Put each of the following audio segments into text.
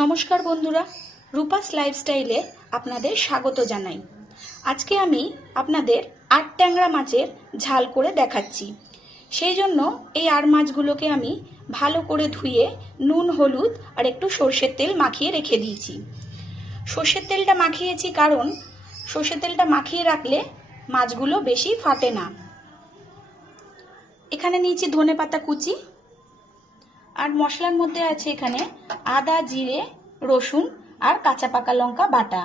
নমস্কার বন্ধুরা, রূপাস লাইফস্টাইলে আপনাদের স্বাগত জানাই। আজকে আমি আপনাদের আট ট্যাংরা মাছের ঝাল করে দেখাচ্ছি। সেই জন্য এই আর মাছগুলোকে আমি ভালো করে ধুয়ে নুন, হলুদ আর একটু সর্ষের তেল মাখিয়ে রেখে দিয়েছি। সর্ষের তেলটা মাখিয়েছি কারণ সর্ষের তেলটা মাখিয়ে রাখলে মাছগুলো বেশি ফাটে না। এখানে নিয়েছি ধনে পাতা কুচি আর মশলার মধ্যে আছে এখানে আদা, জিরে, রসুন আর কাঁচা পাকা লঙ্কা বাটা।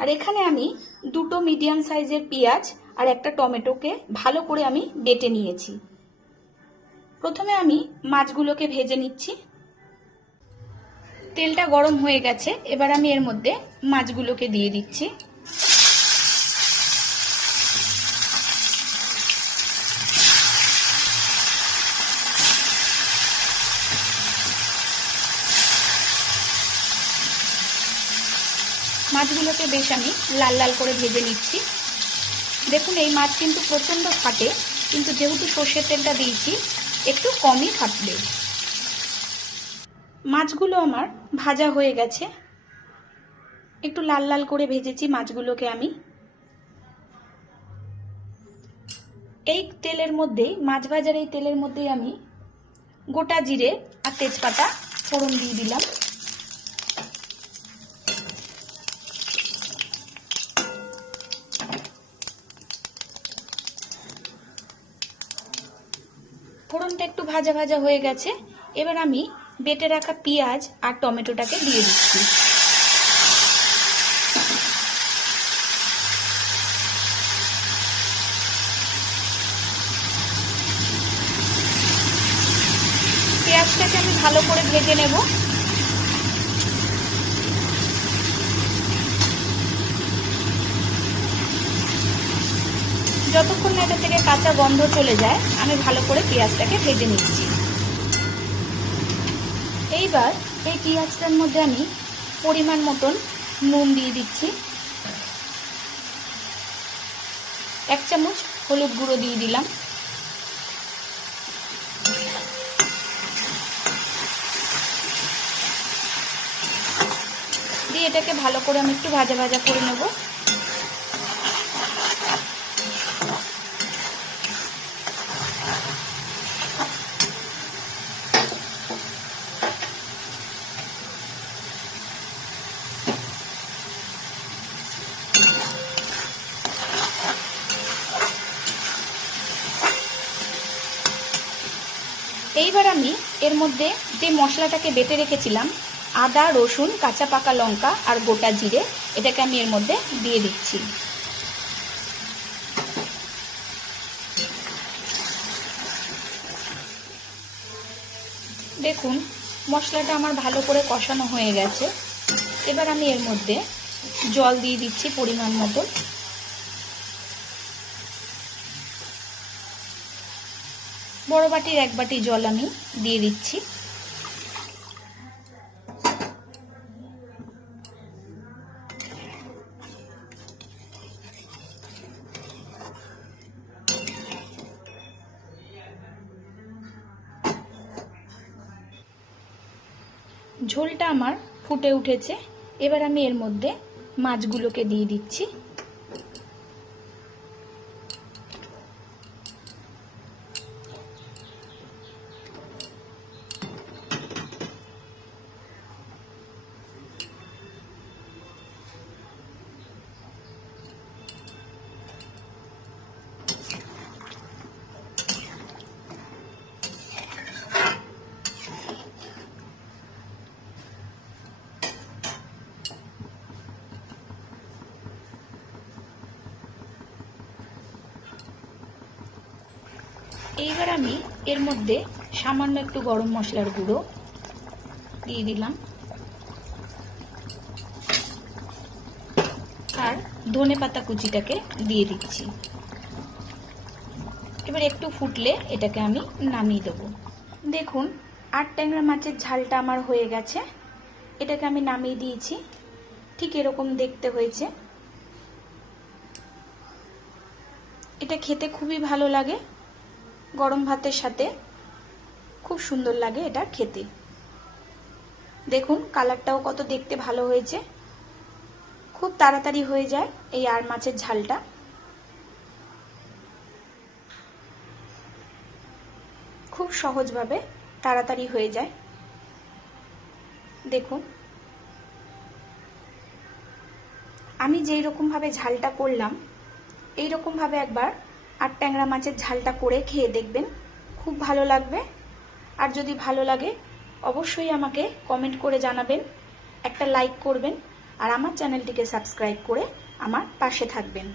আর এখানে আমি দুটো মিডিয়াম সাইজের পেঁয়াজ আর একটা টমেটোকে ভালো করে আমি বেটে নিয়েছি। প্রথমে আমি মাছগুলোকে ভেজে নিচ্ছি। তেলটা গরম হয়ে গেছে, এবার আমি এর মধ্যে মাছগুলোকে দিয়ে দিচ্ছি। মাছগুলোকে বেশ আমি লাল লাল করে ভেজে নিচ্ছি। দেখুন, এই মাছ কিন্তু প্রচণ্ড ফাটে, কিন্তু যেহেতু সর্ষের তেলটা দিয়েছি, একটু কমই ফাটবে। মাছগুলো আমার ভাজা হয়ে গেছে। একটু লাল লাল করে ভেজেছি মাছগুলোকে আমি। এই তেলের মধ্যেই মাছ ভাজার এই তেলের মধ্যেই আমি গোটা জিরে আর তেজপাতা ফোড়ন দিয়ে দিলাম। ফোড়নটা একটু ভাজা ভাজা হয়ে গেছে। এবার আমি বেটে রাখা পেঁয়াজ আর টমেটোটাকে দিয়ে দিচ্ছি। পেঁয়াজটাকে আমি ভালো করে ভেজে নেব। যতক্ষণ না এটা থেকে কাঁচা গন্ধ চলে যায়, আমি ভালো করে পেঁয়াজটাকে ভেজে নিচ্ছি। এইবার এই পেঁয়াজটার মধ্যে আমি পরিমাণ মতন নুন দিয়ে দিচ্ছি। এক চামচ হলুদ গুঁড়ো দিয়ে দিলাম। দিয়ে এটাকে ভালো করে আমি একটু ভাজা ভাজা করে নেব। এইবার আমি এর মধ্যে যে মশলাটাকে বেটে রেখেছিলাম, আদা, রসুন, কাঁচা পাকা লঙ্কা আর গোটা জিরে, এটাকে আমি এর মধ্যে দিয়ে দিচ্ছি। দেখুন, মশলাটা আমার ভালো করে কষানো হয়ে গেছে। এবার আমি এর মধ্যে জল দিয়ে দিচ্ছি পরিমাণ মতো। বড় বাটির এক বাটি জল আমি দিয়ে দিচ্ছি। ঝোলটা আমার ফুটে উঠেছে। এবার আমি এর মধ্যে মাছগুলোকে দিয়ে দিচ্ছি। এইবার আমি এর মধ্যে সামান্য একটু গরম মশলার গুঁড়ো দিয়ে দিলাম। আর ধনে পাতা কুচিটাকে দিয়ে দিচ্ছি। এবার একটু ফুটলে এটাকে আমি নামিয়ে দেবো। দেখুন, আট ট্যাংরা মাছের ঝালটা আমার হয়ে গেছে। এটাকে আমি নামিয়ে দিয়েছি। ঠিক এরকম দেখতে হয়েছে। এটা খেতে খুবই ভালো লাগে। গরম ভাতের সাথে খুব সুন্দর লাগে এটা খেতে। দেখুন, কালারটাও কত দেখতে ভালো হয়েছে। খুব তাড়াতাড়ি হয়ে যায় এই আর মাছের ঝালটা। খুব সহজভাবে তাড়াতাড়ি হয়ে যায়। দেখুন। আমি যেই রকমভাবে ঝালটা করলাম, এই রকমভাবে একবার আর ট্যাংরা মাছের ঝালটা করে খেয়ে দেখবেন। খুব ভালো লাগবে। আর যদি ভালো লাগে, অবশ্যই আমাকে কমেন্ট করে জানাবেন, একটা লাইক করবেন, আর আমার চ্যানেলটিকে সাবস্ক্রাইব করে আমার পাশে থাকবেন।